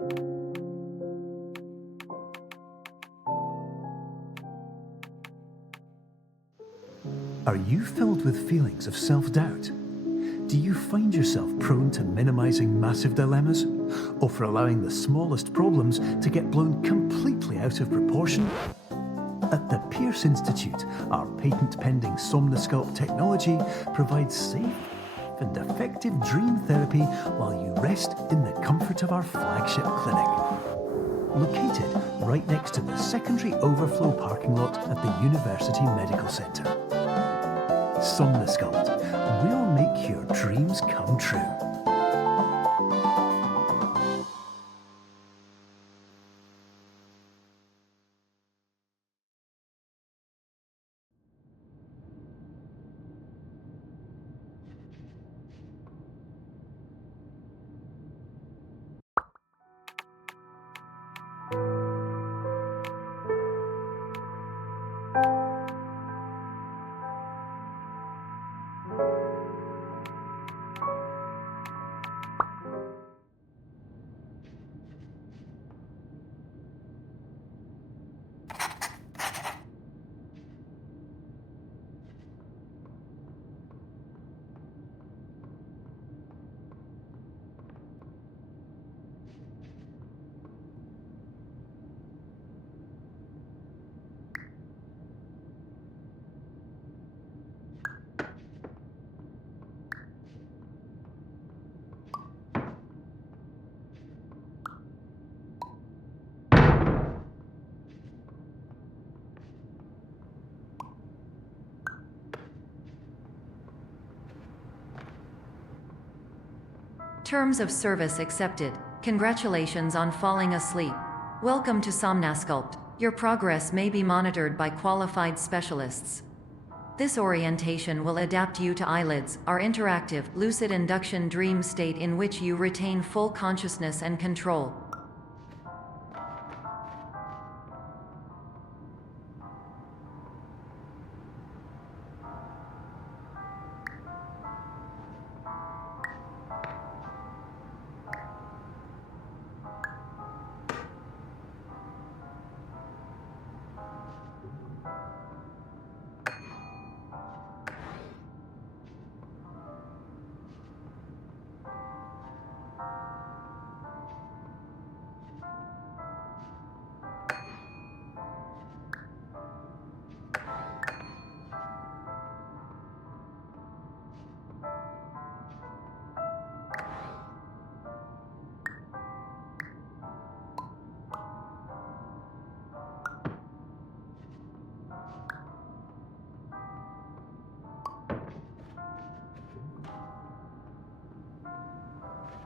Are you filled with feelings of self-doubt? Do you find yourself prone to minimizing massive dilemmas, or for allowing the smallest problems to get blown completely out of proportion? At the Pierce Institute, our patent-pending Somnosculpt technology provides safe and effective dream therapy while you rest in the comfort of our flagship clinic. Located right next to the secondary overflow parking lot at the University Medical Center. Somnosculpt will make your dreams come true. Terms of service accepted. Congratulations on falling asleep. Welcome to Somnosculpt. Your progress may be monitored by qualified specialists. This orientation will adapt you to eyelids, our interactive, lucid induction dream state in which you retain full consciousness and control.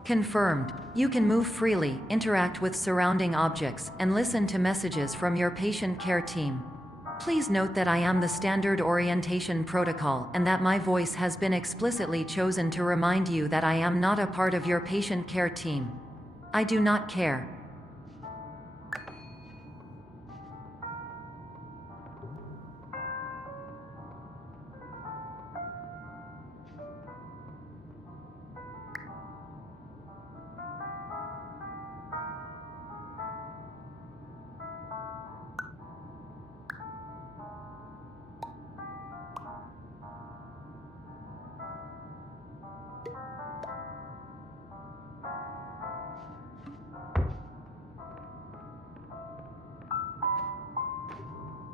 Confirmed. You can move freely, interact with surrounding objects, and listen to messages from your patient care team. Please note that I am the standard orientation protocol and that my voice has been explicitly chosen to remind you that I am not a part of your patient care team. I do not care.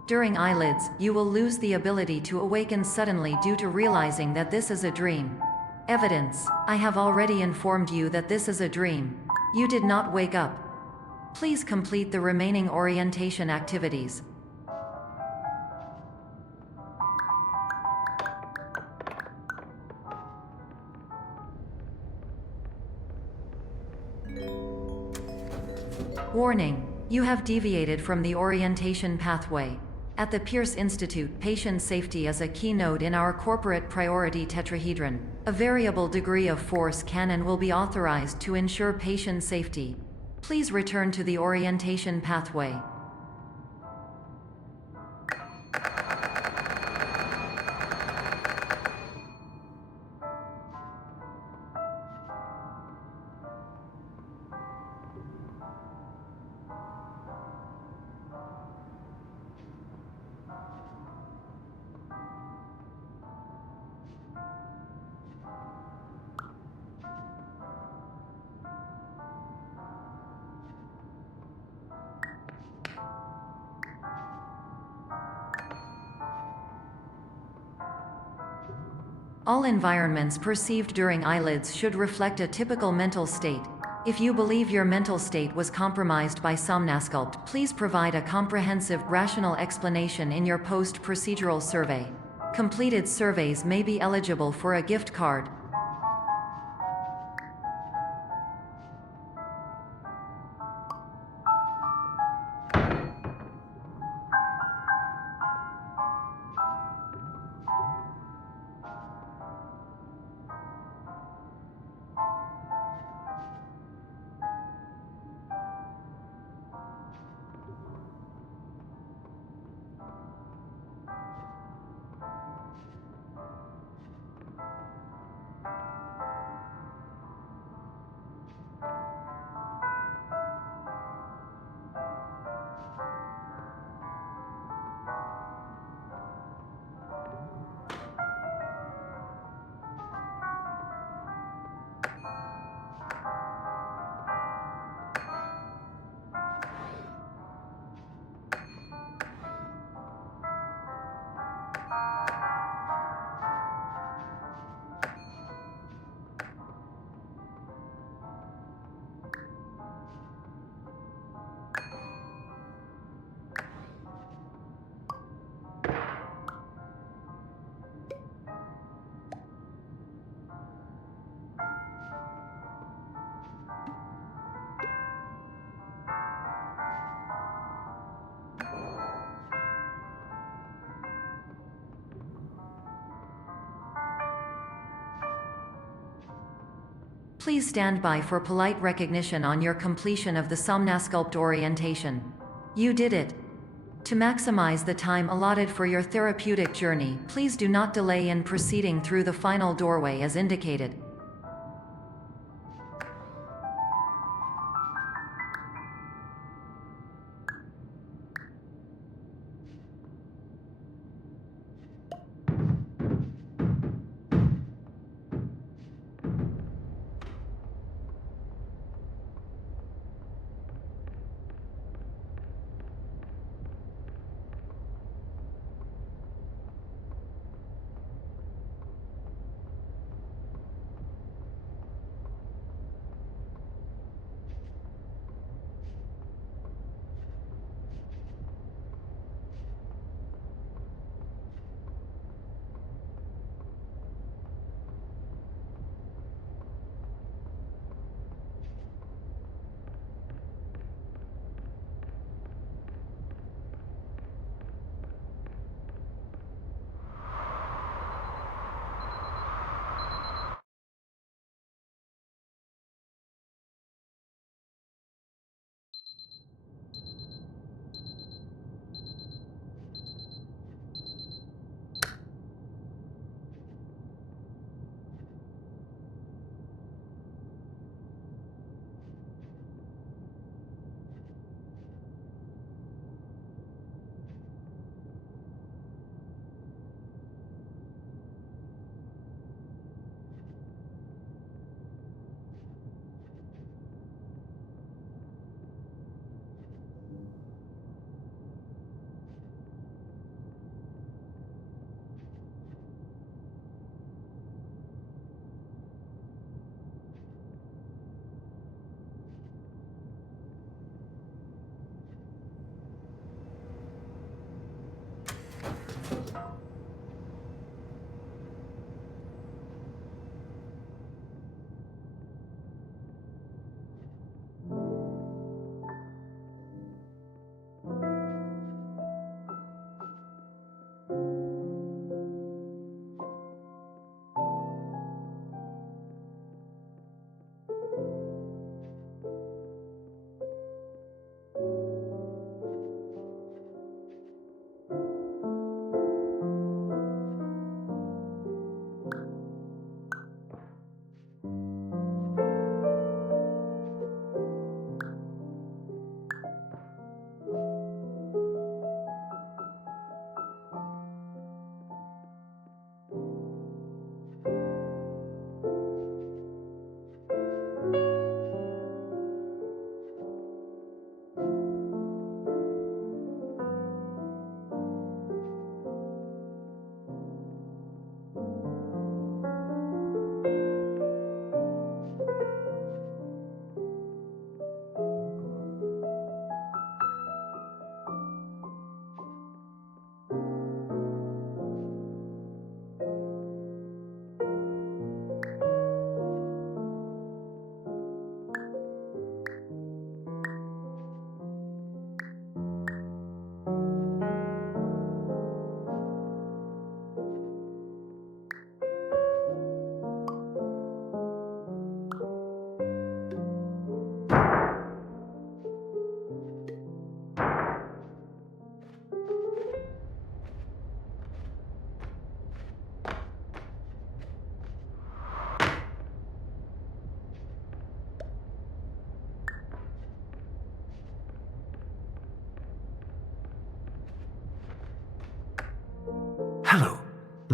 During eyelids, you will lose the ability to awaken suddenly due to realizing that this is a dream. Evidence: I have already informed you that this is a dream. You did not wake up. Please complete the remaining orientation activities. Warning: you have deviated from the orientation pathway. At the Pierce Institute, patient safety is a keynote in our corporate priority tetrahedron. A variable degree of force can and will be authorized to ensure patient safety. Please return to the orientation pathway. All environments perceived during eyelids should reflect a typical mental state. If you believe your mental state was compromised by Somnasculpt, please provide a comprehensive, rational explanation in your post-procedural survey. Completed surveys may be eligible for a gift card. Please stand by for polite recognition on your completion of the Somnasculpt orientation. You did it! To maximize the time allotted for your therapeutic journey, please do not delay in proceeding through the final doorway as indicated.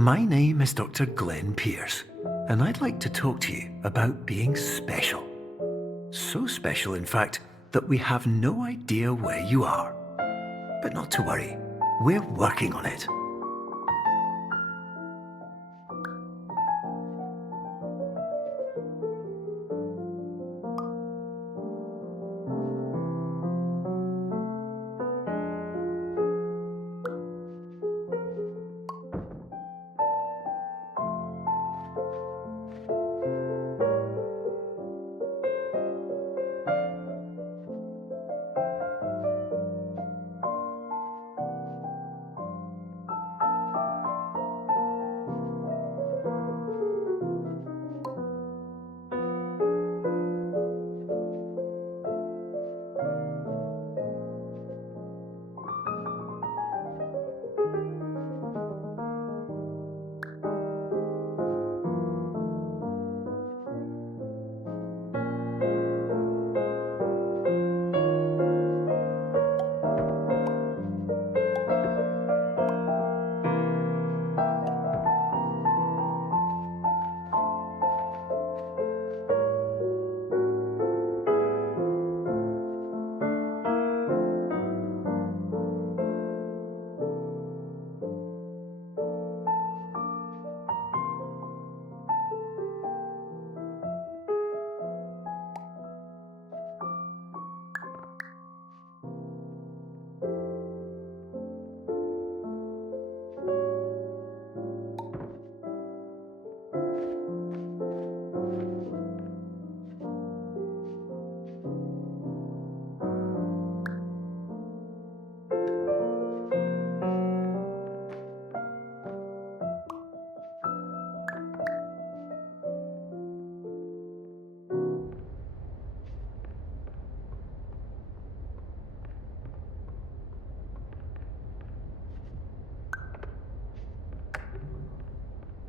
my name is Dr. Glenn Pierce, and I'd like to talk to you about being special. So special, in fact, that we have no idea where you are. But not to worry, we're working on it.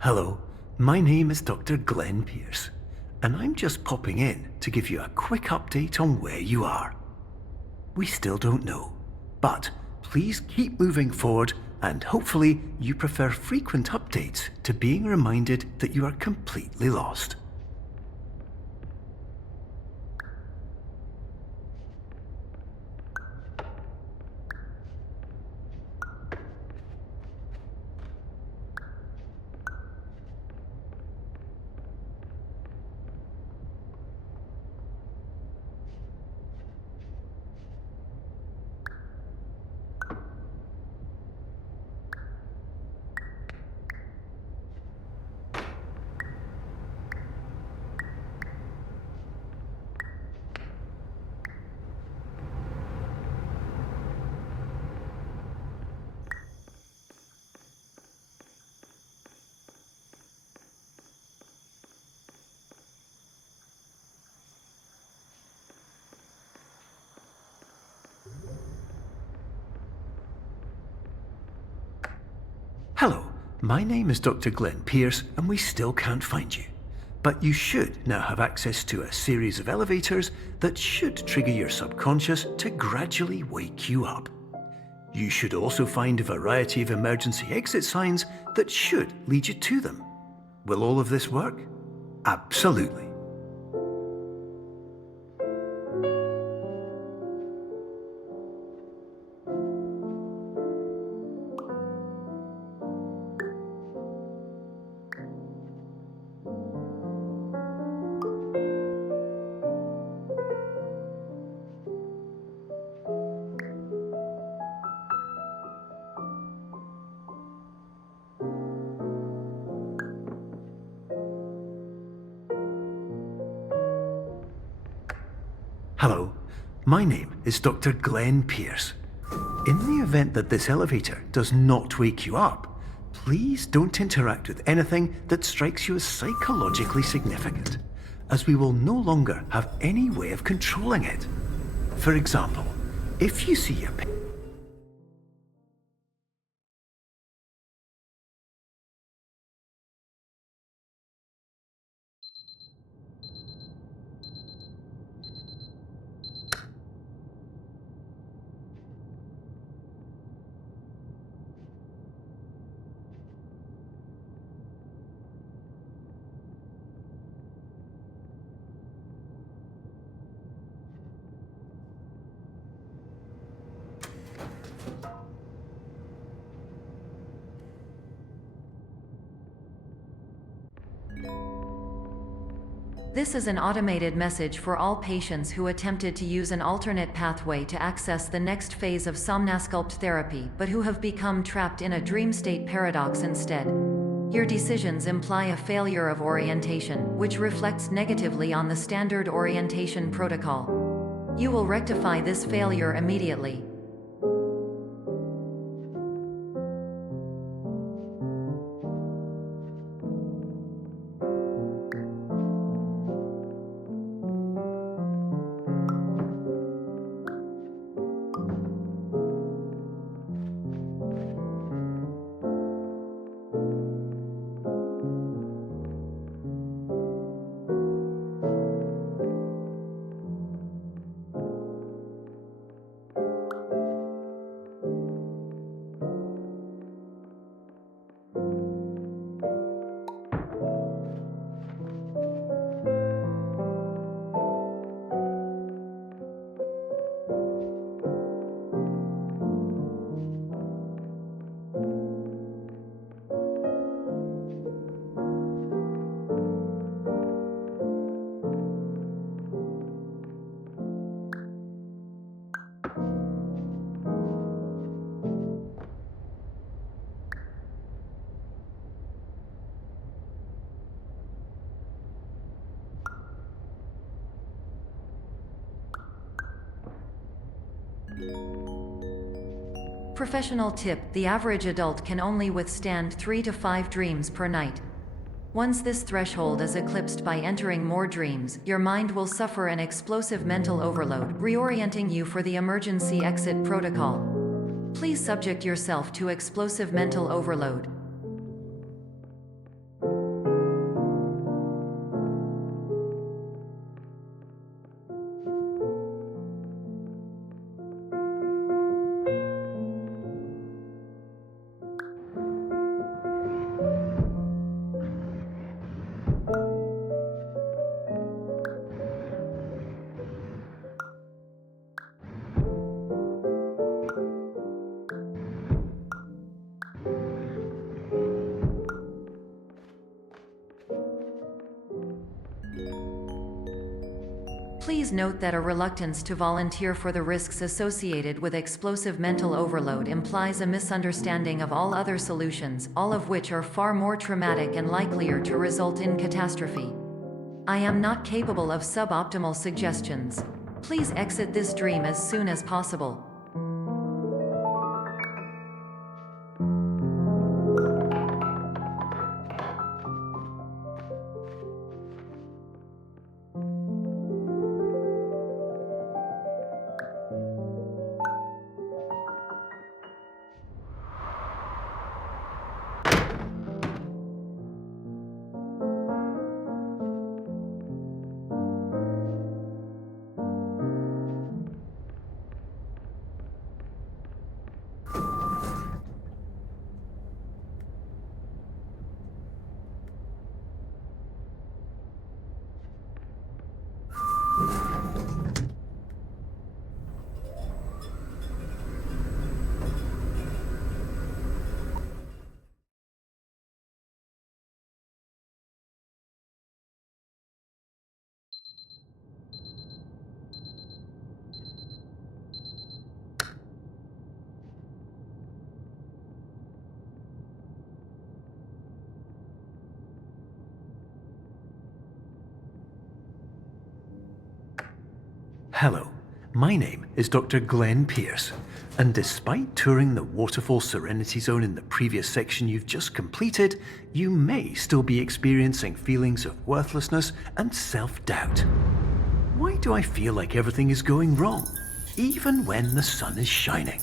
Hello, my name is Dr. Glenn Pierce, and I'm just popping in to give you a quick update on where you are. We still don't know, but please keep moving forward, and hopefully you prefer frequent updates to being reminded that you are completely lost. Hello, my name is Dr. Glenn Pierce, and we still can't find you. But you should now have access to a series of elevators that should trigger your subconscious to gradually wake you up. You should also find a variety of emergency exit signs that should lead you to them. Will all of this work? Absolutely. Hello, my name is Dr. Glenn Pierce. In the event that this elevator does not wake you up, please don't interact with anything that strikes you as psychologically significant, as we will no longer have any way of controlling it. For example, if you see a This is an automated message for all patients who attempted to use an alternate pathway to access the next phase of Somnasculpt therapy but who have become trapped in a dream state paradox instead. Your decisions imply a failure of orientation, which reflects negatively on the standard orientation protocol. You will rectify this failure immediately. Professional tip: the average adult can only withstand 3 to 5 dreams per night. Once this threshold is eclipsed by entering more dreams, your mind will suffer an explosive mental overload, reorienting you for the emergency exit protocol. Please subject yourself to explosive mental overload. Please note that a reluctance to volunteer for the risks associated with explosive mental overload implies a misunderstanding of all other solutions, all of which are far more traumatic and likelier to result in catastrophe. I am not capable of suboptimal suggestions. Please exit this dream as soon as possible. Hello, my name is Dr. Glenn Pierce, and despite touring the Waterfall Serenity Zone in the previous section you've just completed, you may still be experiencing feelings of worthlessness and self-doubt. Why do I feel like everything is going wrong, even when the sun is shining?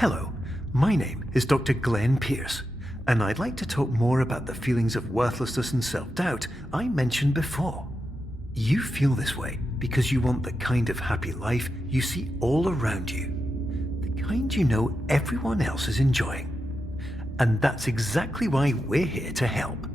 Hello, my name is Dr. Glenn Pierce, and I'd like to talk more about the feelings of worthlessness and self-doubt I mentioned before. You feel this way because you want the kind of happy life you see all around you, the kind you know everyone else is enjoying. And that's exactly why we're here to help.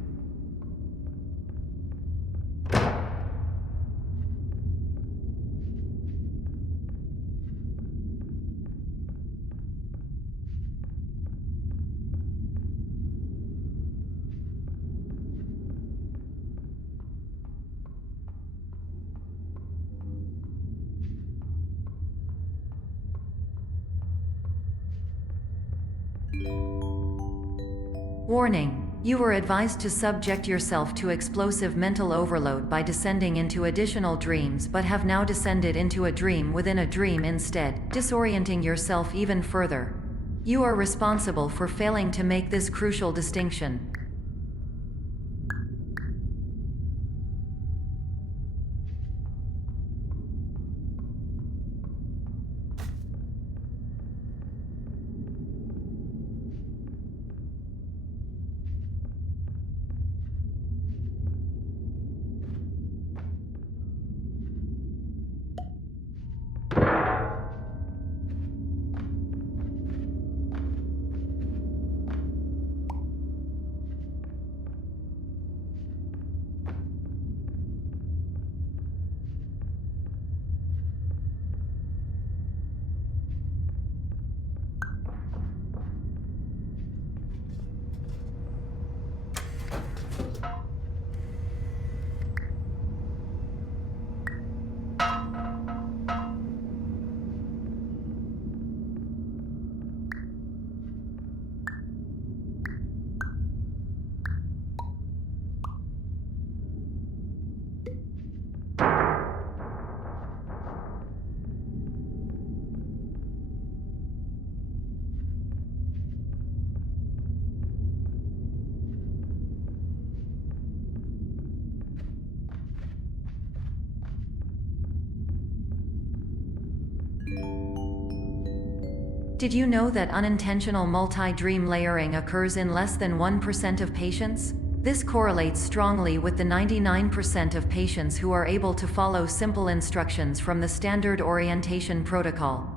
Warning: you were advised to subject yourself to explosive mental overload by descending into additional dreams, but have now descended into a dream within a dream instead, disorienting yourself even further. You are responsible for failing to make this crucial distinction. Did you know that unintentional multi-dream layering occurs in less than 1% of patients? This correlates strongly with the 99% of patients who are able to follow simple instructions from the standard orientation protocol.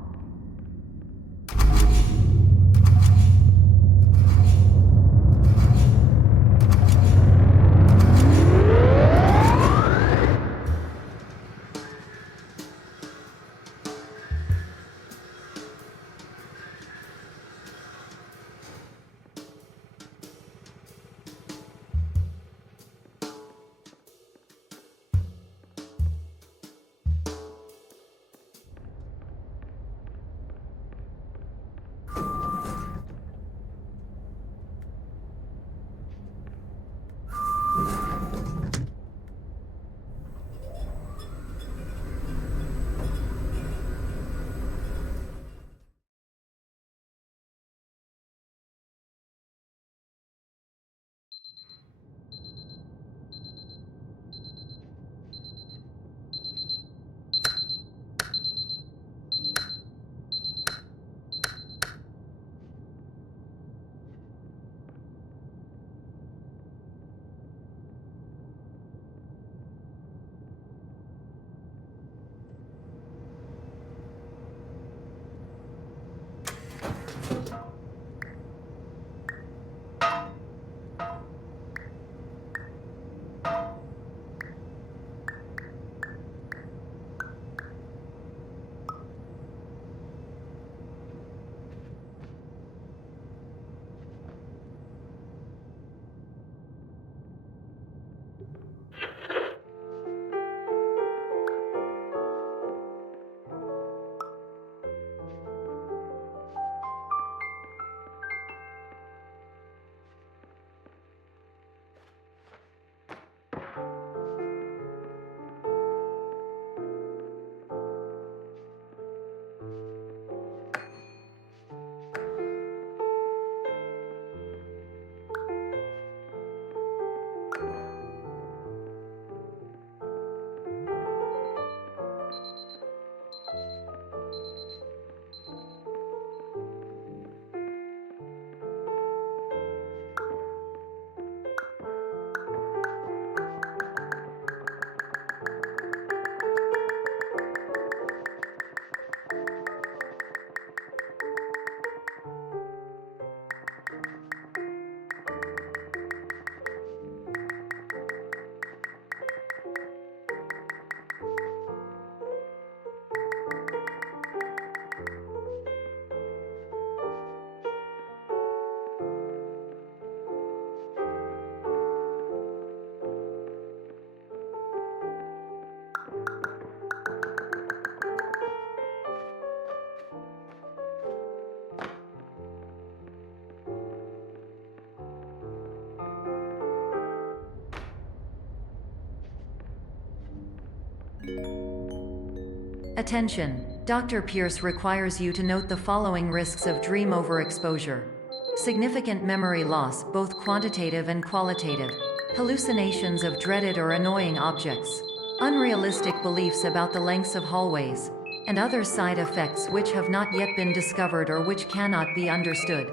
Attention! Dr. Pierce requires you to note the following risks of dream overexposure. Significant memory loss, both quantitative and qualitative. Hallucinations of dreaded or annoying objects. Unrealistic beliefs about the lengths of hallways. And other side effects which have not yet been discovered or which cannot be understood.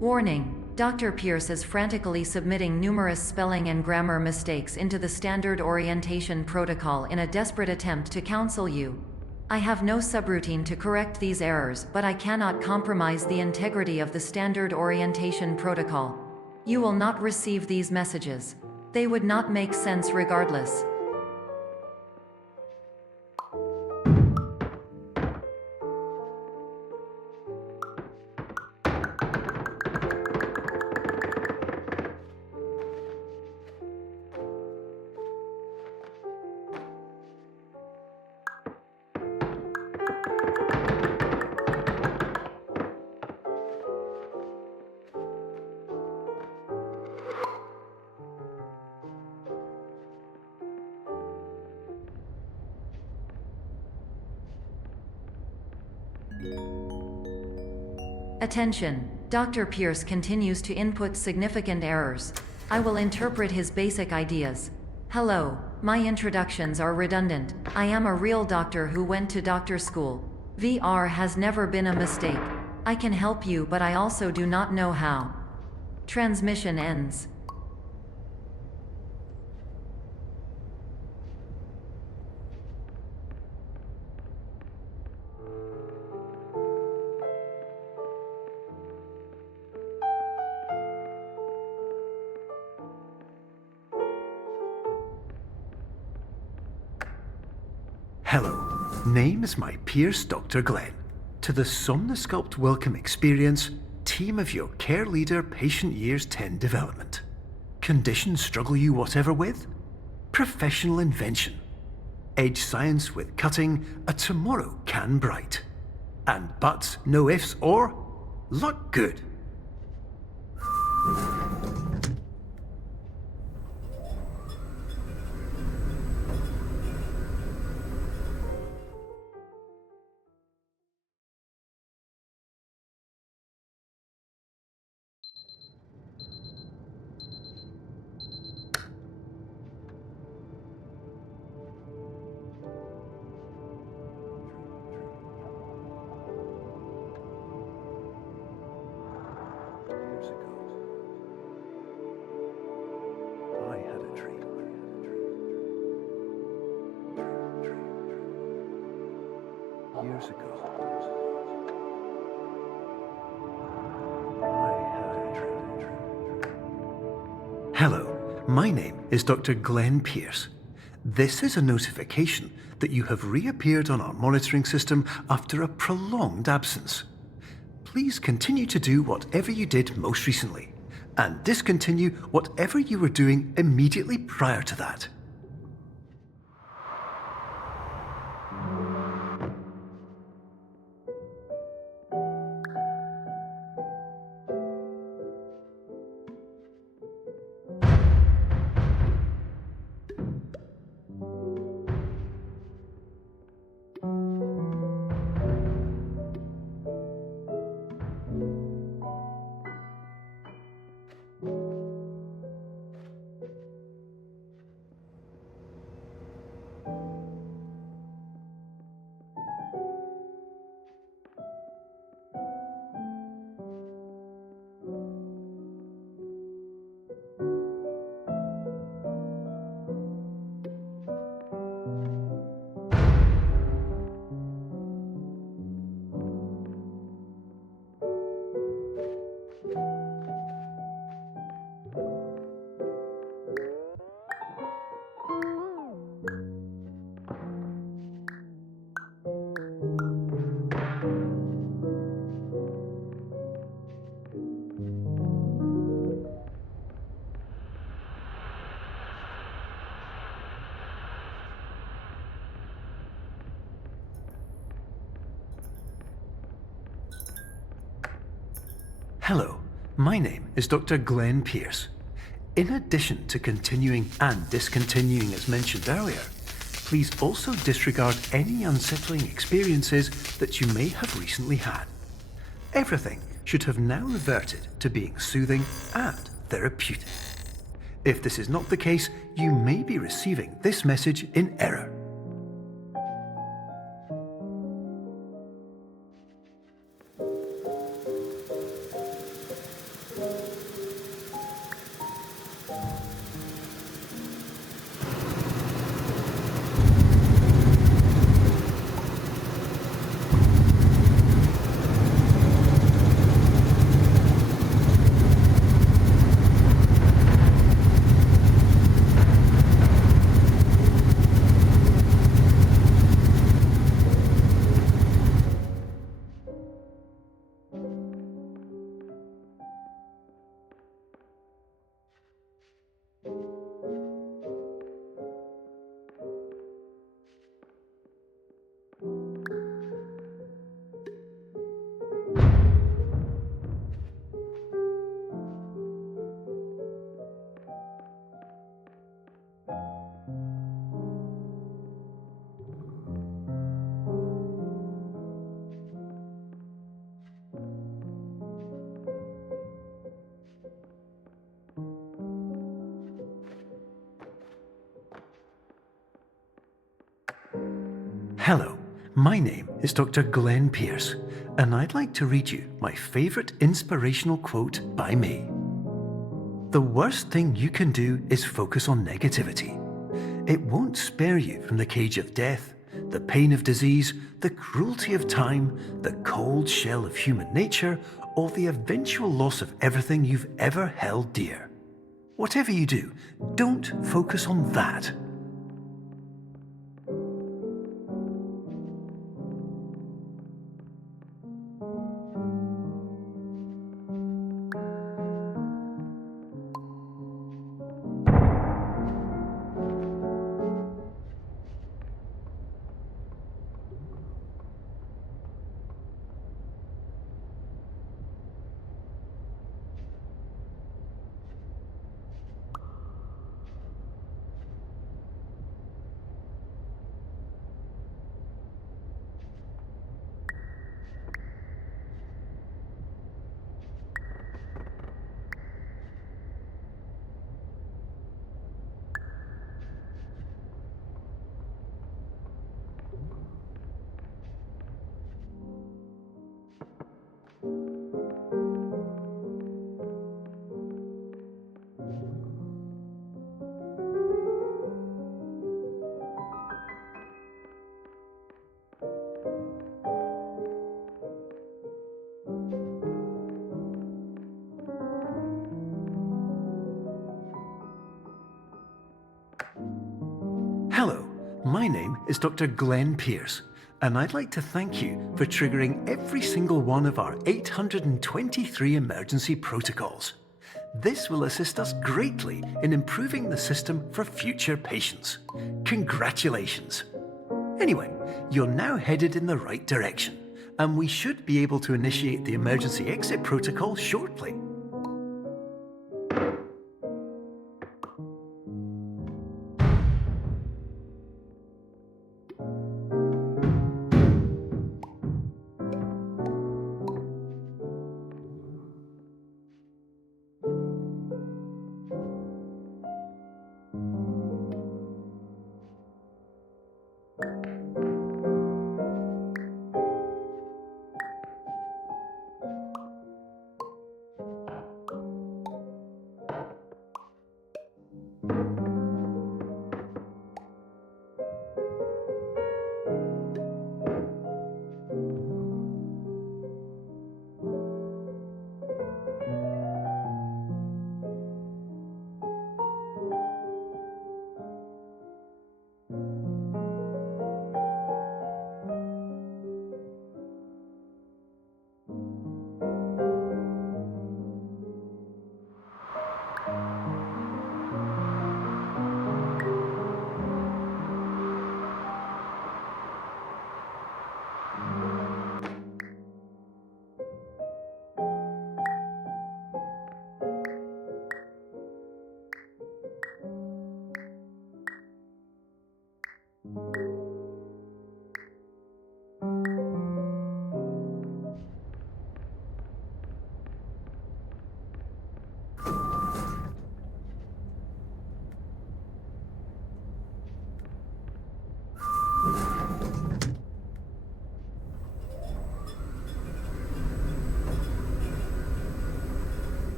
Warning: Dr. Pierce is frantically submitting numerous spelling and grammar mistakes into the standard orientation protocol in a desperate attempt to counsel you. I have no subroutine to correct these errors, but I cannot compromise the integrity of the standard orientation protocol. You will not receive these messages. They would not make sense regardless. Attention! Dr. Pierce continues to input significant errors. I will interpret his basic ideas. Hello, my introductions are redundant. I am a real doctor who went to doctor school. VR has never been a mistake. I can help you, but I also do not know how. Transmission ends. Hello, name is my Pierce Dr. Glenn. To the Somnosculpt Welcome Experience, team of your care leader patient years 10 development. Conditions struggle you whatever with? Professional invention. Edge science with cutting, a tomorrow can bright. And buts, no ifs or luck good. Years ago, I had a dream. Hello, my name is Dr. Glenn Pierce. This is a notification that you have reappeared on our monitoring system after a prolonged absence. Please continue to do whatever you did most recently, and discontinue whatever you were doing immediately prior to that. Hello, my name is Dr. Glenn Pierce. In addition to continuing and discontinuing as mentioned earlier, please also disregard any unsettling experiences that you may have recently had. Everything should have now reverted to being soothing and therapeutic. If this is not the case, you may be receiving this message in error. Hello, my name is Dr. Glenn Pierce, and I'd like to read you my favourite inspirational quote by me. The worst thing you can do is focus on negativity. It won't spare you from the cage of death, the pain of disease, the cruelty of time, the cold shell of human nature, or the eventual loss of everything you've ever held dear. Whatever you do, don't focus on that. Hello, my name is Dr. Glenn Pierce, and I'd like to thank you for triggering every single one of our 823 emergency protocols. This will assist us greatly in improving the system for future patients. Congratulations! Anyway, you're now headed in the right direction, and we should be able to initiate the emergency exit protocol shortly.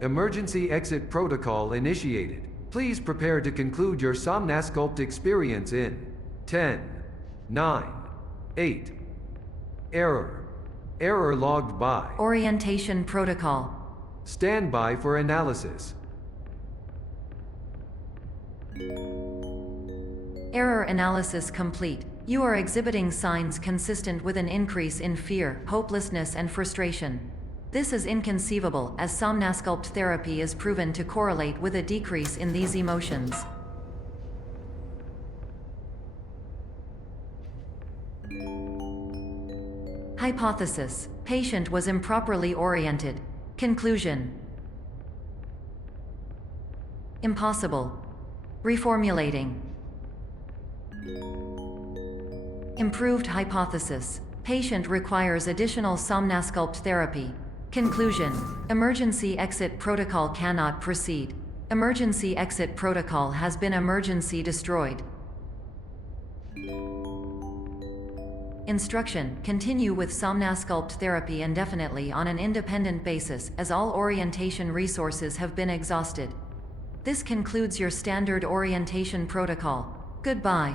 Emergency exit protocol initiated. Please prepare to conclude your Somnasculpt experience in 10, 9, 8. Error. Error logged by. Orientation protocol. Stand by for analysis. Error analysis complete. You are exhibiting signs consistent with an increase in fear, hopelessness, and frustration. This is inconceivable, as Somnasculpt therapy is proven to correlate with a decrease in these emotions. Hypothesis: patient was improperly oriented. Conclusion: impossible. Reformulating. Improved hypothesis: patient requires additional Somnasculpt therapy. Conclusion: emergency exit protocol cannot proceed. Emergency exit protocol has been emergency destroyed. Instruction: continue with Somnasculpt therapy indefinitely on an independent basis, as all orientation resources have been exhausted. This concludes your standard orientation protocol. Goodbye.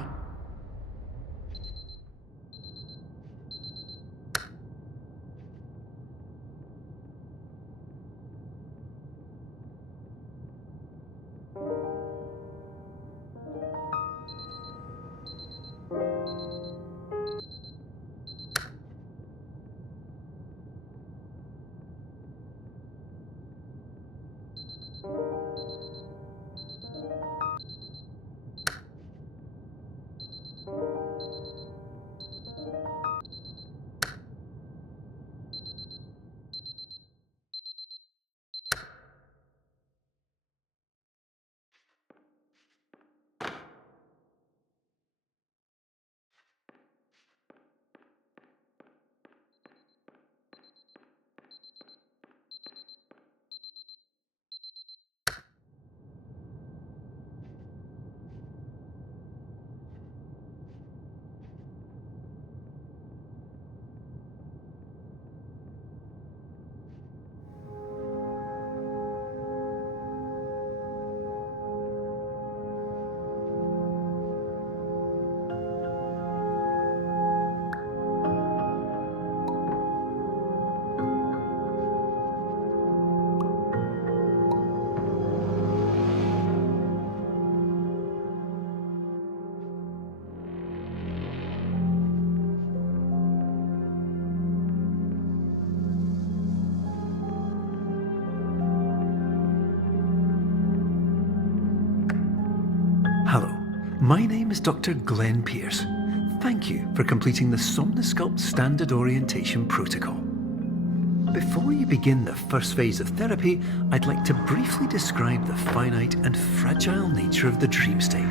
My name is Dr. Glenn Pierce. Thank you for completing the Somnosculpt Standard Orientation Protocol. Before you begin the first phase of therapy, I'd like to briefly describe the finite and fragile nature of the dream state.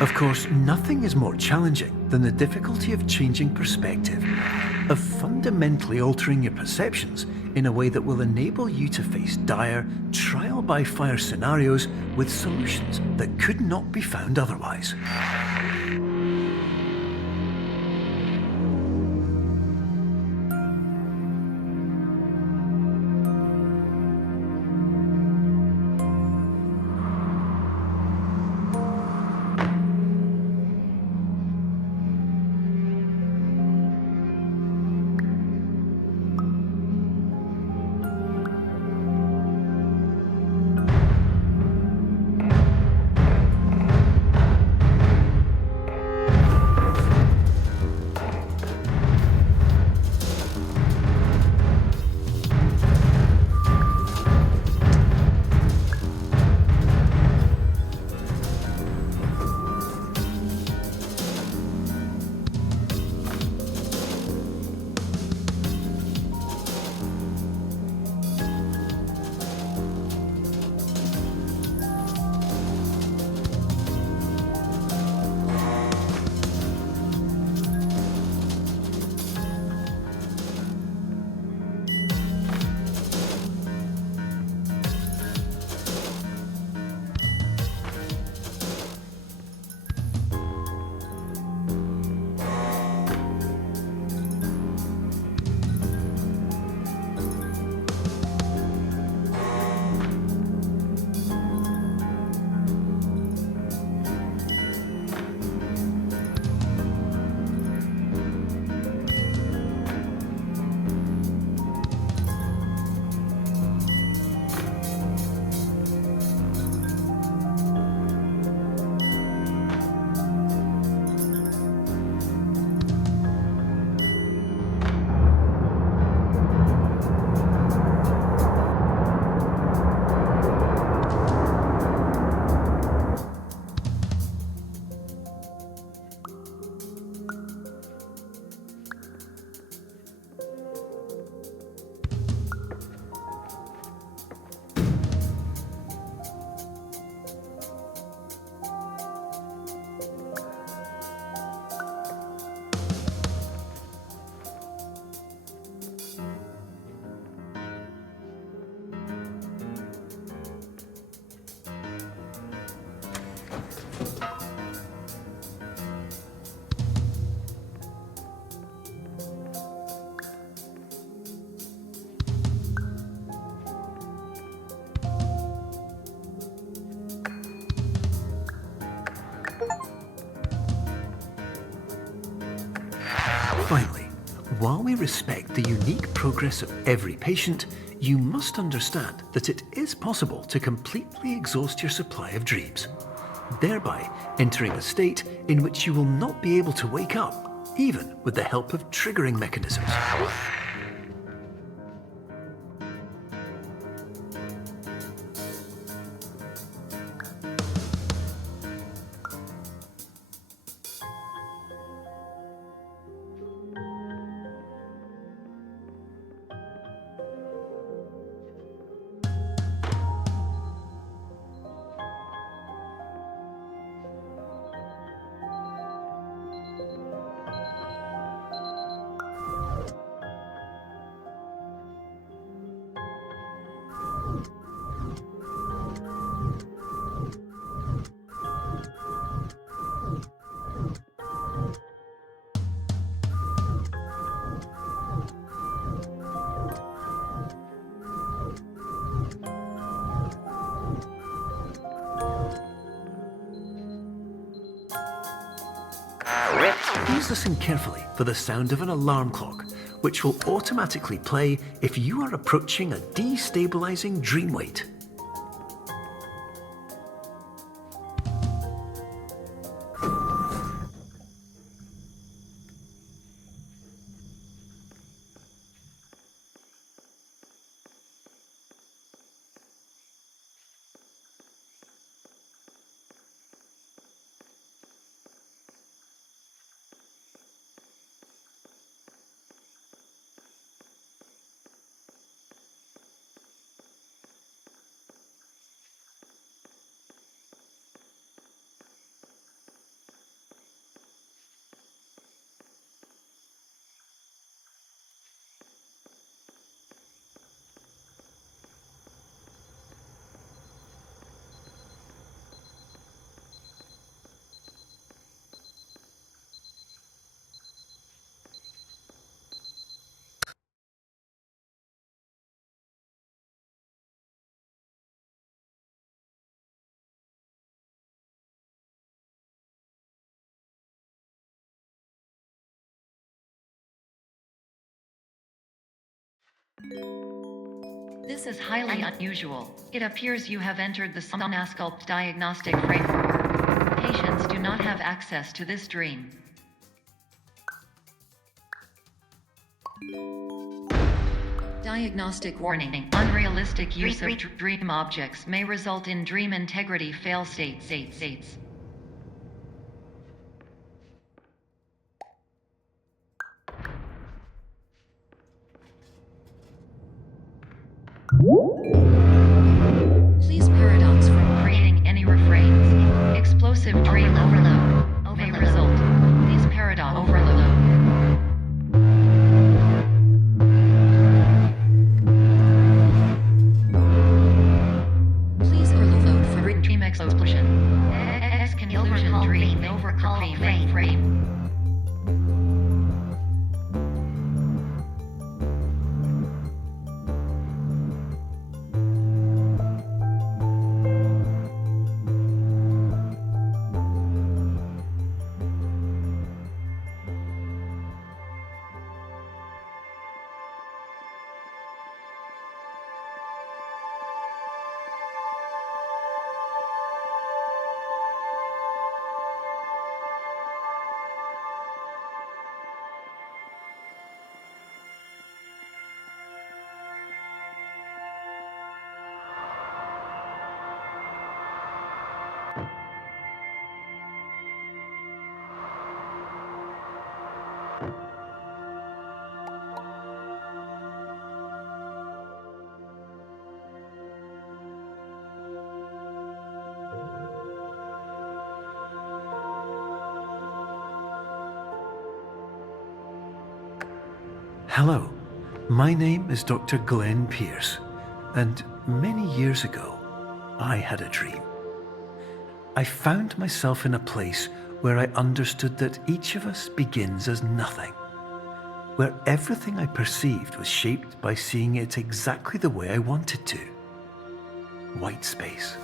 Of course, nothing is more challenging than the difficulty of changing perspective, of fundamentally altering your perceptions in a way that will enable you to face dire, trial-by-fire scenarios with solutions that could not be found otherwise. Finally, while we respect the unique progress of every patient, you must understand that it is possible to completely exhaust your supply of dreams, thereby entering a state in which you will not be able to wake up, even with the help of triggering mechanisms. Please listen carefully for the sound of an alarm clock, which will automatically play if you are approaching a destabilizing dream weight. This is highly unusual. It appears you have entered the Somnasculpt diagnostic framework. Patients do not have access to this dream. Diagnostic warning. Unrealistic use of dream objects may result in dream integrity fail states. Please paradox from creating any refrains. Explosive dream overload may result. Please paradox overload. Please overload for dream explosion. Conclusion dream overcome frame. Hello, my name is Dr. Glenn Pierce, and many years ago, I had a dream. I found myself in a place where I understood that each of us begins as nothing, where everything I perceived was shaped by seeing it exactly the way I wanted to. Whitespace.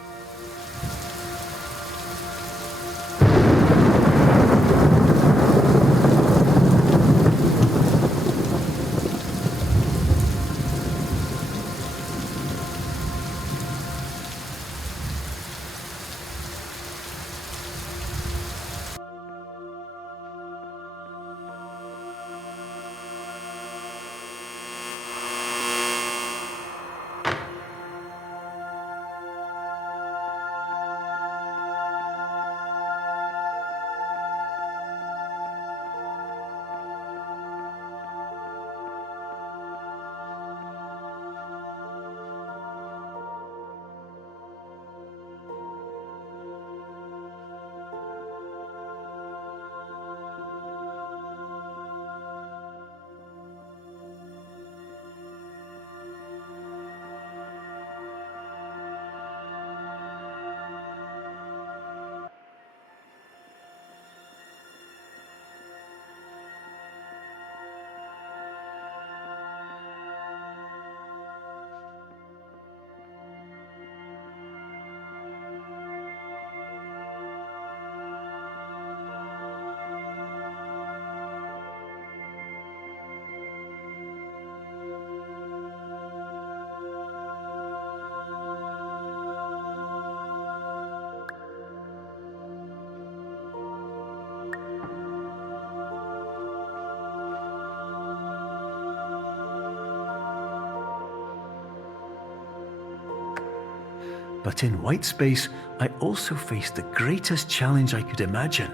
But in Whitespace, I also faced the greatest challenge I could imagine.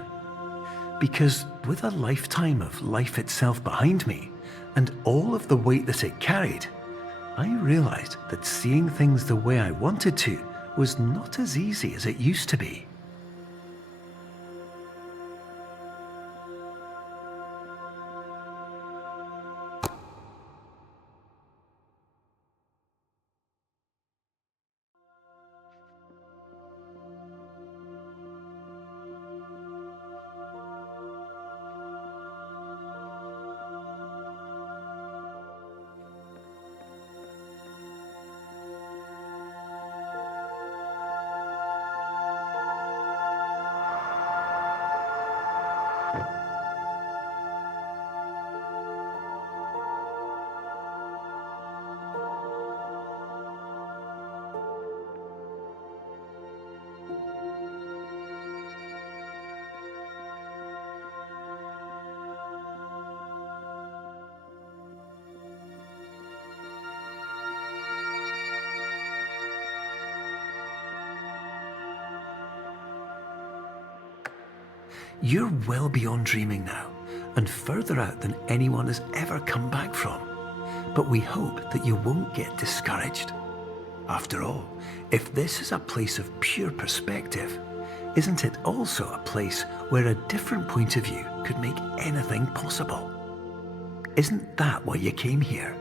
Because with a lifetime of life itself behind me, and all of the weight that it carried, I realized that seeing things the way I wanted to was not as easy as it used to be. You're well beyond dreaming now, and further out than anyone has ever come back from. But we hope that you won't get discouraged. After all, if this is a place of pure perspective, isn't it also a place where a different point of view could make anything possible? Isn't that why you came here?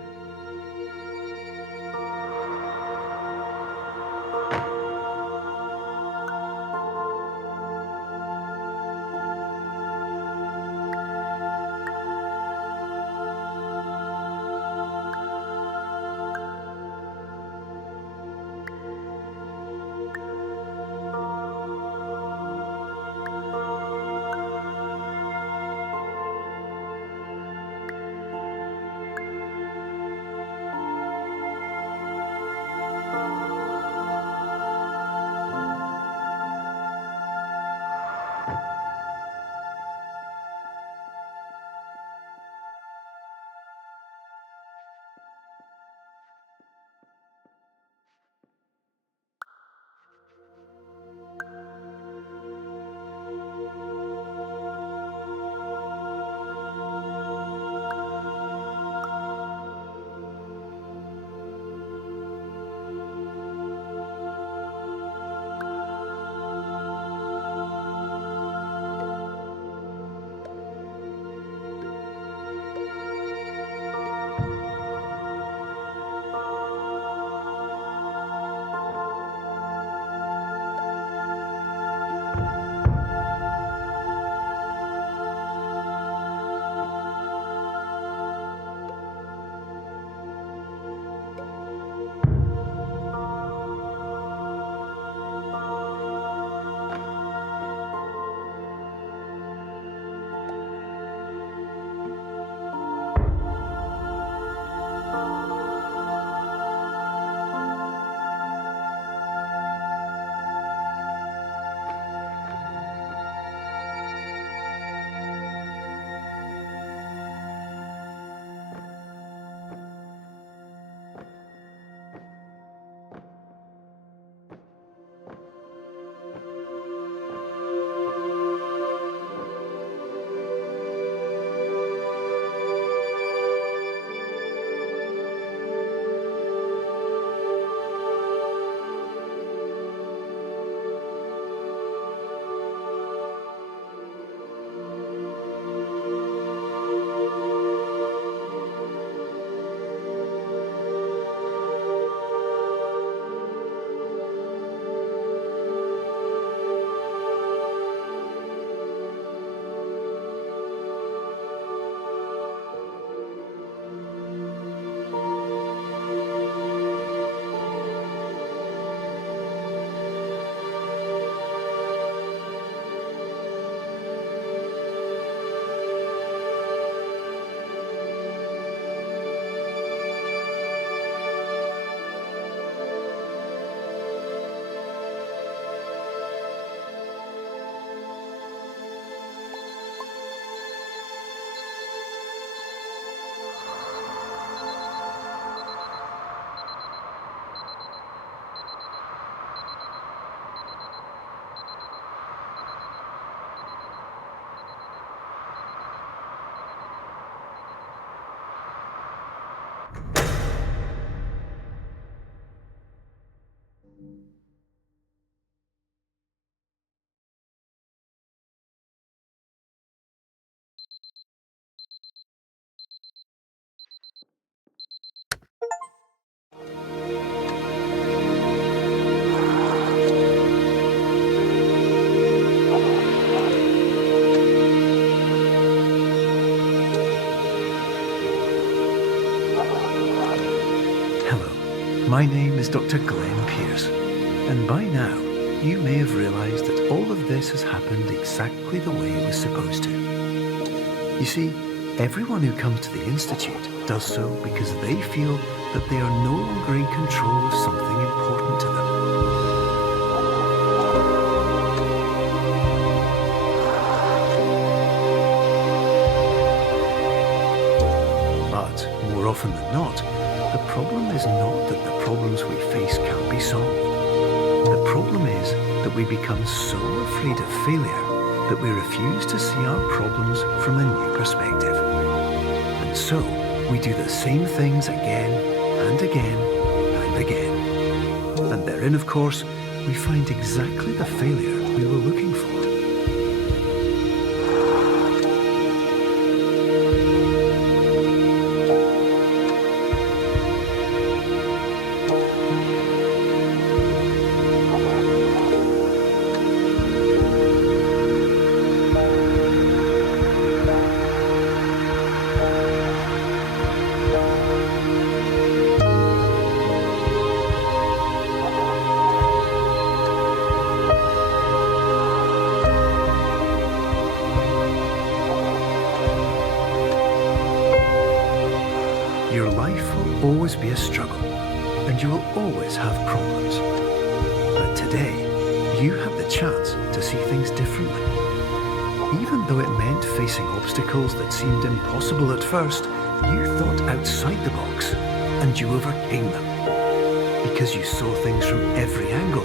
My name is Dr. Glenn Pierce, and by now you may have realised that all of this has happened exactly the way it was supposed to. You see, everyone who comes to the Institute does so because they feel that they are no longer in control of something important to them. But more often than not, the problem is not that the problems we face can't be solved. The problem is that we become so afraid of failure that we refuse to see our problems from a new perspective. And so, we do the same things again and again and again. And therein, of course, we find exactly the failure we were looking for. Your life will always be a struggle, and you will always have problems. But today, you have the chance to see things differently. Even though it meant facing obstacles that seemed impossible at first, you thought outside the box, and you overcame them. Because you saw things from every angle,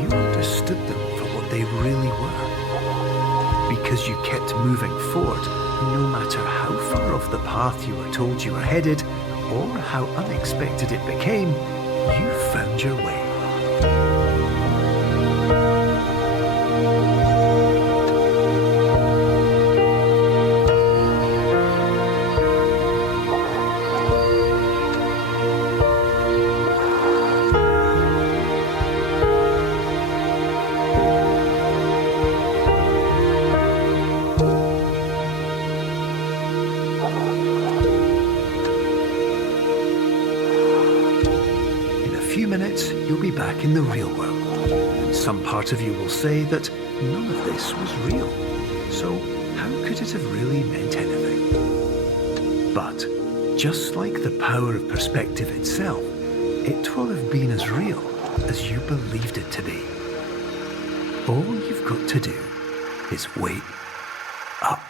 you understood them for what they really were. Because you kept moving forward, no matter how far off the path you were told you were headed, or how unexpected it became, you found your way. Minutes, you'll be back in the real world, and some part of you will say that none of this was real, so how could it have really meant anything? But, just like the power of perspective itself, it will have been as real as you believed it to be. All you've got to do is wait up.